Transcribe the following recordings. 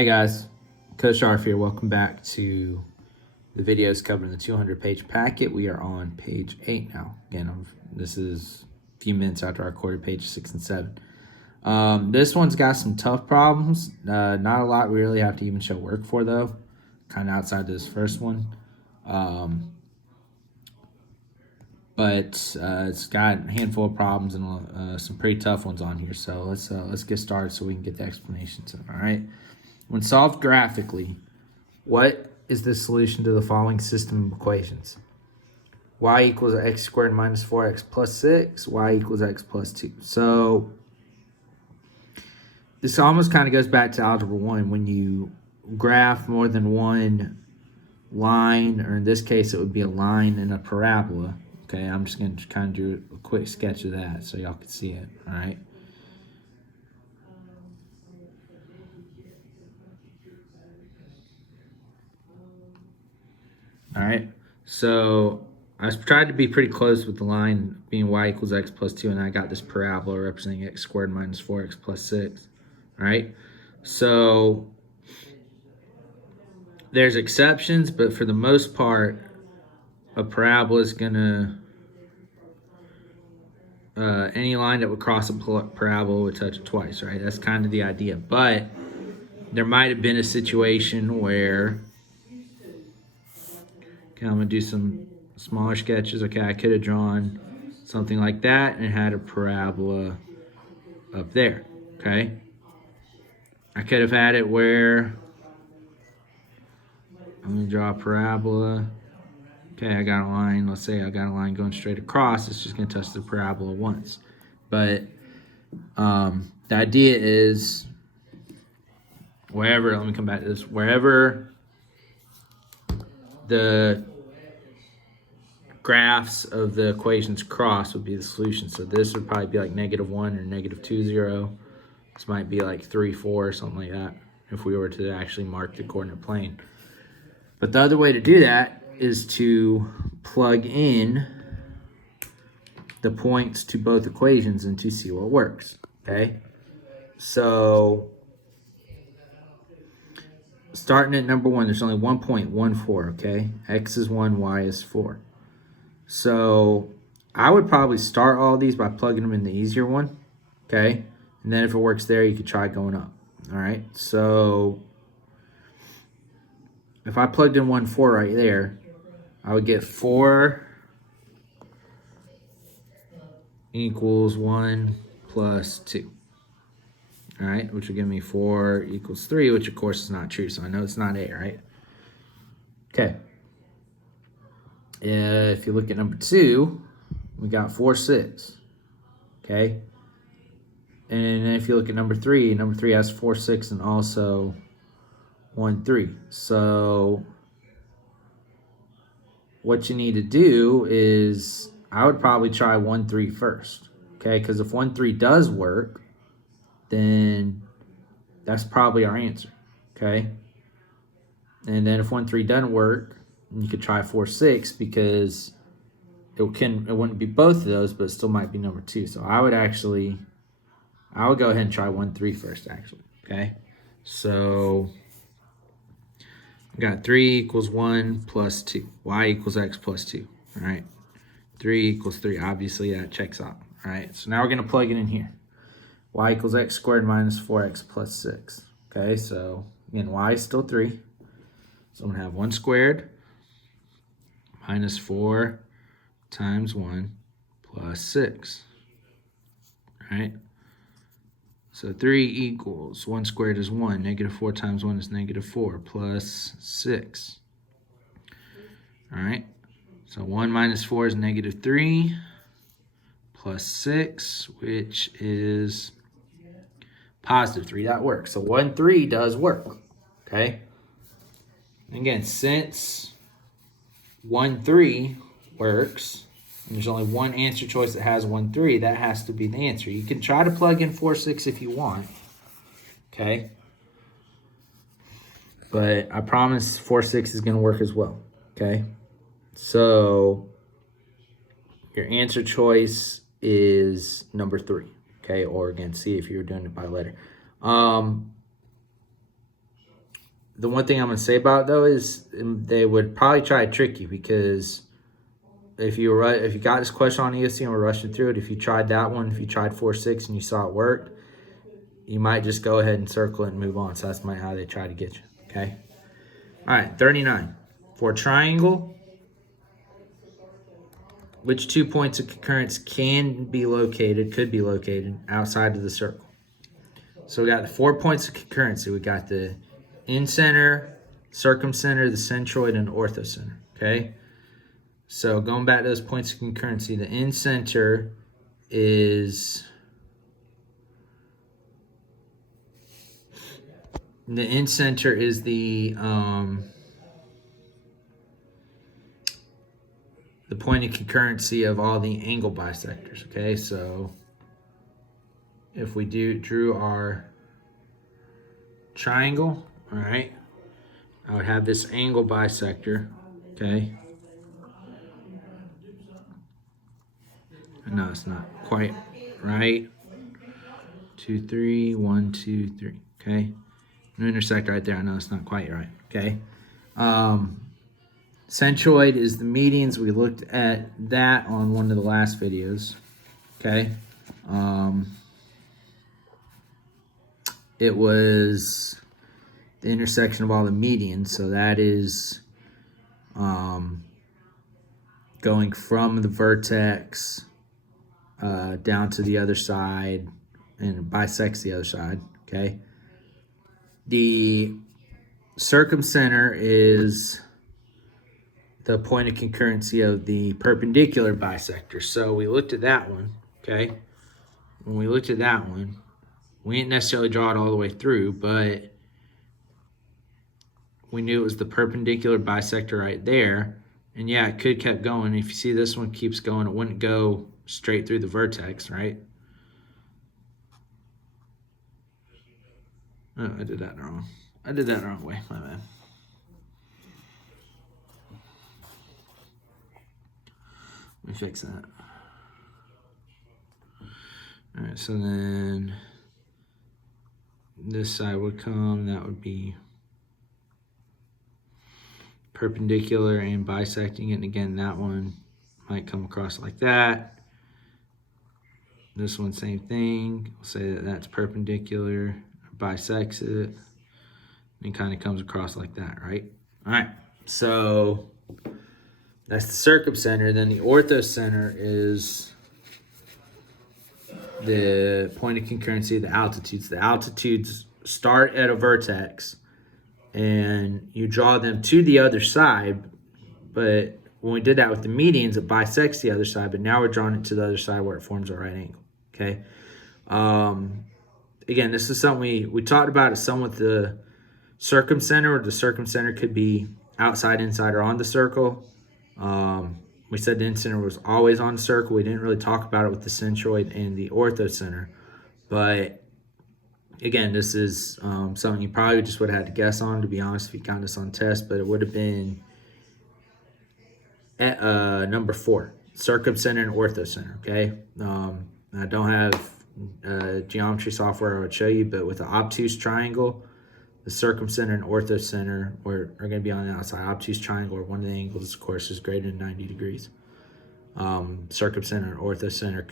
Hey guys, Coach Sharf here. Welcome back to the videos covering the 200-page packet. We are on page 8 now. Again, this is a few minutes after I recorded page 6 and 7. This one's got some tough problems. Not a lot we really have to even show work for though. Kind of outside this first one. But it's got a handful of problems and some pretty tough ones on here. So let's get started so we can get the explanations in. All right. When solved graphically, what is the solution to the following system of equations? Y equals x squared minus 4x plus 6. Y equals x plus 2. So this almost kind of goes back to Algebra 1. When you graph more than one line, or in this case, it would be a line and a parabola. Okay, I'm just going to kind of do a quick sketch of that so y'all can see it, all right? All right, so I tried to be pretty close with the line being y equals x plus 2, and I got this parabola representing x squared minus 4x plus 6. All right, so there's exceptions, but for the most part, a parabola is going to, any line that would cross a parabola would touch it twice, right? That's kind of the idea. But there might have been a situation where, okay, I'm going to do some smaller sketches. Okay, I could have drawn something like that and had a parabola up there, okay? I could have had it where I'm going to draw a parabola. Okay, I got a line. Let's say I got a line going straight across. It's just going to touch the parabola once. But the idea is wherever, let me come back to this, wherever the graphs of the equations cross would be the solution. So this would probably be like -1 or -2, 0. This might be like 3, 4 or something like that if we were to actually mark the coordinate plane. But the other way to do that is to plug in the points to both equations and to see what works, okay? So starting at number 1, there's only 1.14, okay? X is 1, Y is 4. So I would probably start all these by plugging them in the easier one, okay? And then if it works there, you could try going up, all right? So if I plugged in 1, 4 right there, I would get 4 equals 1 plus 2. All right, which will give me 4 equals 3, which of course is not true. So I know it's not A, right? Okay. If you look at number 2, we got 4, 6. Okay. And if you look at number 3 has 4, 6, and also 1, 3. So what you need to do is, I would probably try 1, 3 first. Okay, because if 1, 3 does work, then that's probably our answer. Okay. And then if 1, 3 doesn't work, you could try 4, 6 because it wouldn't be both of those, but it still might be number 2. So I would go ahead and try 1, 3 first, actually. Okay. So we got 3 equals 1 plus 2. Y equals x plus 2. All right. 3 equals 3. Obviously, that checks out. All right. So now we're going to plug it in here. Y equals x squared minus 4x plus 6. Okay. So again, y is still 3. So I'm going to have 1 squared minus 4 times 1 plus 6. All right. So 3 equals 1 squared is 1. -4 times 1 is -4 plus 6. All right. So 1 minus 4 is -3 plus 6, which is +3. That works. So 1, 3 does work. Okay. Again, since 1, 3 works, and there's only one answer choice that has 1, 3, that has to be the answer. You can try to plug in 4, 6 if you want. Okay. But I promise 4, 6 is going to work as well. Okay. So your answer choice is number 3. Okay. Or again, see if you're doing it by letter. the one thing I'm going to say about it, though, is they would probably try to trick you, because if you got this question on ESC and we're rushing through it, if you tried that one, if you tried 4-6 and you saw it worked, you might just go ahead and circle it and move on. So that's how they try to get you. Okay. All right, 39. For a triangle, which 2 points of concurrence could be located outside of the circle? So we got the 4 points of concurrency. We got the incenter, circumcenter, the centroid, and orthocenter. Okay. So going back to those points of concurrency, the incenter is the point of concurrency of all the angle bisectors. Okay, so if we drew our triangle, all right, I would have this angle bisector. Okay. No, it's not quite right. 2, 3, 1, 2, 3. Okay. An intersect right there. I know it's not quite right. Okay. Centroid is the medians. We looked at that on one of the last videos. Okay. It was the intersection of all the medians. So that is going from the vertex down to the other side and bisects the other side. Okay. The circumcenter is the point of concurrency of the perpendicular bisector. So we looked at that one. Okay. When we looked at that one, we didn't necessarily draw it all the way through, but we knew it was the perpendicular bisector right there. And yeah, it could kept going. If you see this one keeps going, it wouldn't go straight through the vertex, right? Oh, I did that wrong. I did that the wrong way. My bad. Let me fix that. All right, so then this side would come. That would be perpendicular and bisecting it. And again, that one might come across like that. This one, same thing. We'll say that that's perpendicular, bisects it, and kind of comes across like that, right? All right, so that's the circumcenter. Then the orthocenter is the point of concurrency of the altitudes. The altitudes start at a vertex, and you draw them to the other side, but when we did that with the medians, it bisects the other side, but now we're drawing it to the other side where it forms a right angle, okay? Again, this is something we talked about it some with the circumcenter, or the circumcenter could be outside, inside, or on the circle. We said the incenter was always on the circle. We didn't really talk about it with the centroid and the orthocenter, but again, this is something you probably just would have had to guess on, to be honest, if you count this on test, but it would have been at, number 4, circumcenter and orthocenter, okay? I don't have geometry software I would show you, but with the obtuse triangle, the circumcenter and orthocenter are going to be on the outside. Obtuse triangle, or one of the angles, of course, is greater than 90 degrees. Circumcenter and orthocenter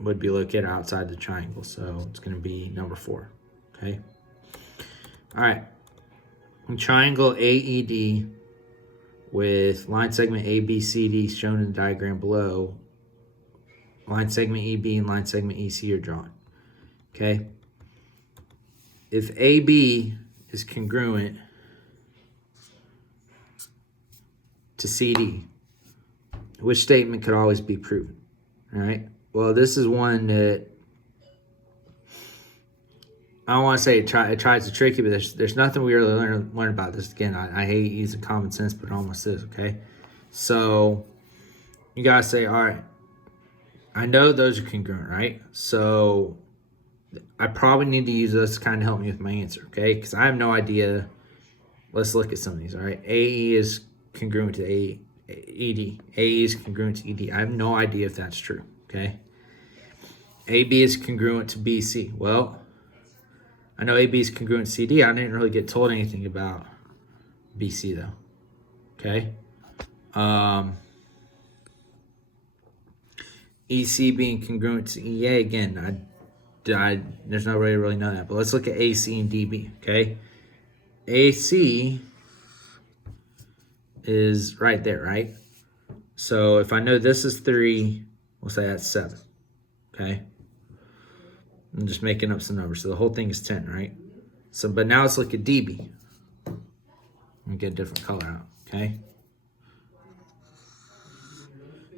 would be located outside the triangle, so it's going to be number 4. Okay. All right. Triangle AED with line segment ABCD shown in the diagram below. Line segment EB and line segment EC are drawn. Okay. If AB is congruent to CD, which statement could always be proven? All right. Well, this is one that I don't want to say it tries to trick you, but there's nothing we really learn about this. Again, I hate using common sense, but it almost is, okay? So you got to say, all right, I know those are congruent, right? So I probably need to use this to kind of help me with my answer, okay? Because I have no idea. Let's look at some of these, all right? AE is congruent to ED. AE is congruent to ED. I have no idea if that's true, okay? AB is congruent to BC. Well, I know AB is congruent to CD. I didn't really get told anything about BC though. Okay. EC being congruent to EA, again, there's no way to really know that. But let's look at AC and DB, okay? AC is right there, right? So if I know this is 3, we'll say that's 7, okay? I'm just making up some numbers. So the whole thing is 10, right? So, but now let's look at DB. Let me get a different color out, okay?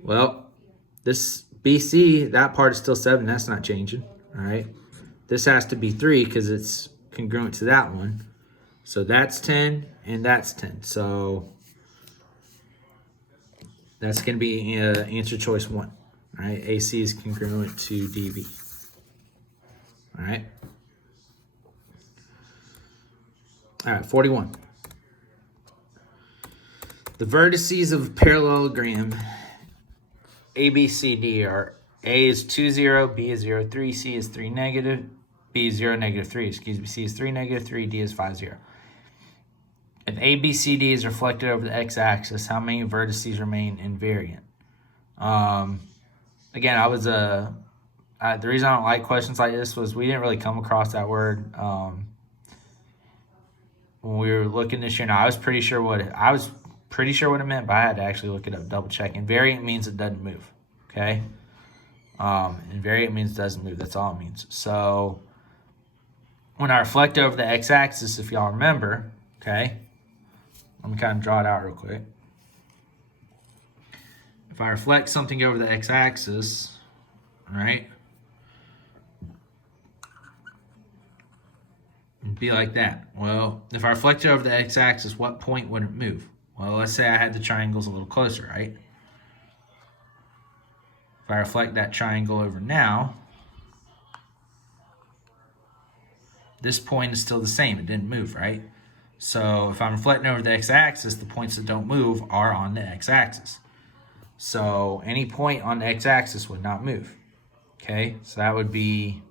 Well, this BC, that part is still 7. That's not changing, all right? This has to be 3 because it's congruent to that one. So that's 10 and that's 10. So that's going to be answer choice 1. All right, AC is congruent to DB. All right. All right, 41. The vertices of a parallelogram ABCD are A is 2, 0, B is 0, 3, C is 3, negative, B is 0, negative 3, excuse me, C is 3, negative 3, D is 5, 0. If ABCD is reflected over the x-axis, how many vertices remain invariant? Again, the reason I don't like questions like this was we didn't really come across that word when we were looking this year. Now, I was pretty sure what it meant, but I had to actually look it up, double check. Invariant means it doesn't move, okay? Invariant means it doesn't move. That's all it means. So when I reflect over the x-axis, if y'all remember, okay, let me kind of draw it out real quick. If I reflect something over the x-axis, all right, it'd be like that. Well, if I reflect it over the x-axis, what point would it move? Well, let's say I had the triangles a little closer, right? If I reflect that triangle over now, this point is still the same. It didn't move, right? So if I'm reflecting over the x-axis, the points that don't move are on the x-axis. So any point on the x-axis would not move. Okay, so that would be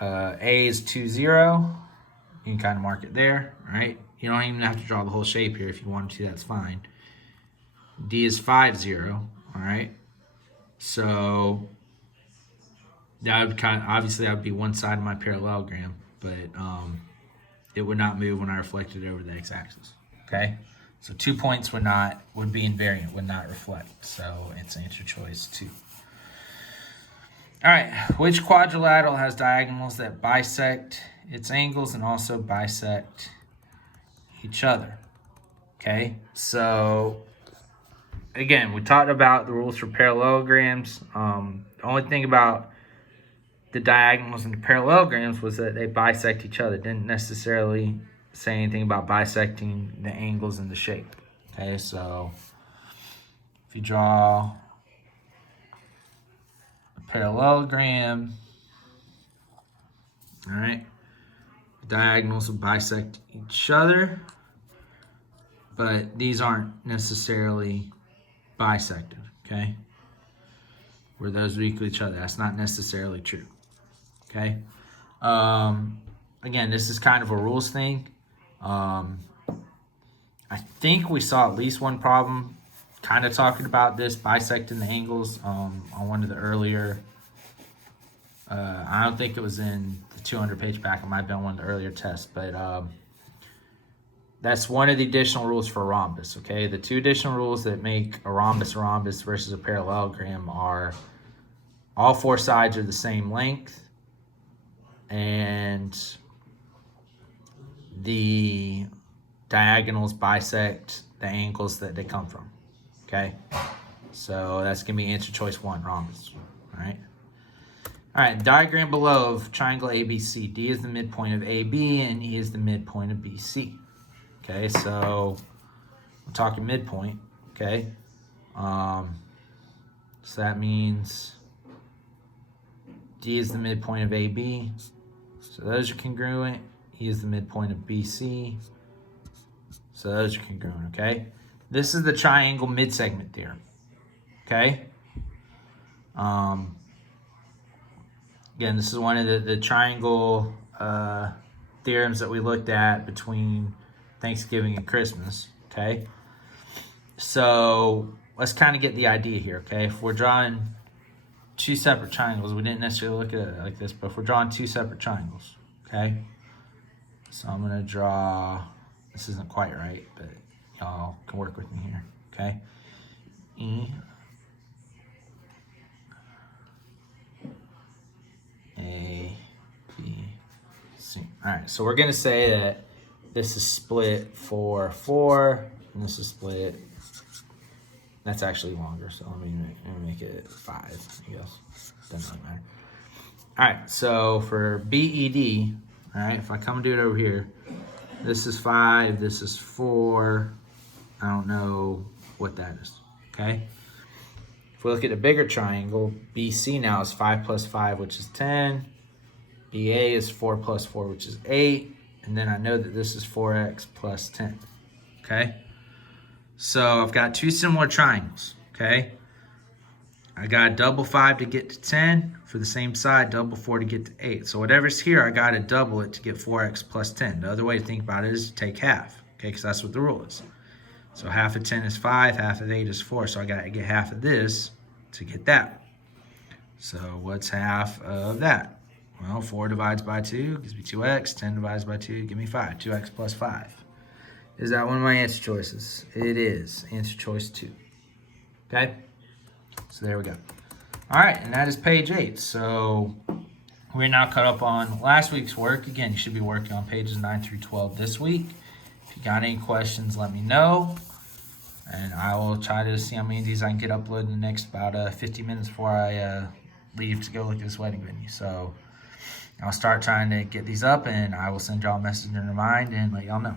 A is 2, 0. You can kind of mark it there, right? You don't even have to draw the whole shape here. If you wanted to, that's fine. D is 5, 0, all right? So that would obviously that would be one side of my parallelogram, but it would not move when I reflected over the x-axis, okay? So 2 points would be invariant, would not reflect. So it's answer choice 2. All right, which quadrilateral has diagonals that bisect its angles and also bisect each other? Okay, so again, we talked about the rules for parallelograms. The only thing about the diagonals and the parallelograms was that they bisect each other. Didn't necessarily say anything about bisecting the angles and the shape. Okay, so if you draw a parallelogram, all right, the diagonals will bisect each other, but these aren't necessarily bisected, okay? Where those would equal each other. That's not necessarily true, okay? Again, this is kind of a rules thing. I think we saw at least one problem kind of talking about this, bisecting the angles on one of the earlier, I don't think it was in the 200-page pack. It might have been one of the earlier tests, but that's one of the additional rules for a rhombus, okay? The 2 additional rules that make a rhombus versus a parallelogram are all 4 sides are the same length, and the diagonals bisect the angles that they come from, okay? So that's going to be answer choice 1, rhombus, all right? All right, diagram below of triangle ABC. D is the midpoint of AB and E is the midpoint of BC. Okay, so we're talking midpoint, okay? So that means D is the midpoint of AB. So those are congruent. E is the midpoint of BC. So those are congruent, okay? This is the triangle midsegment theorem, okay? Again, this is one of the triangle theorems that we looked at between Thanksgiving and Christmas, okay? So let's kind of get the idea here, okay? If we're drawing two separate triangles, we didn't necessarily look at it like this, but if we're drawing two separate triangles, okay? So I'm going to draw, this isn't quite right, but y'all can work with me here, okay? E, A, B, C. All right, so we're going to say that this is split 4, and this is split, that's actually longer, so let me make it 5, I guess. Doesn't really matter. All right, so for BED, all right, if I come and do it over here, this is 5, this is 4. I don't know what that is, okay? If we look at the bigger triangle, BC now is 5 plus 5, which is 10. BA is 4 plus 4, which is 8. And then I know that this is 4x plus 10, okay? So I've got two similar triangles, okay? I got double 5 to get to 10 for the same side, double 4 to get to 8. So whatever's here, I got to double it to get 4x plus 10. The other way to think about it is to take half, okay, because that's what the rule is. So half of 10 is 5, half of 8 is 4. So I got to get half of this to get that. So what's half of that? Well, 4 divides by 2 gives me 2x. 10 divides by 2 give me 5. 2x plus 5. Is that one of my answer choices? It is. Answer choice 2. Okay? So there we go. All right, and that is page 8. So we're now caught up on last week's work. Again, you should be working on pages 9 through 12 this week. If you got any questions, let me know. And I will try to see how many of these I can get uploaded in the next about 50 minutes before I leave to go look at this wedding venue. So I'll start trying to get these up, and I will send y'all a message in your mind and let y'all know.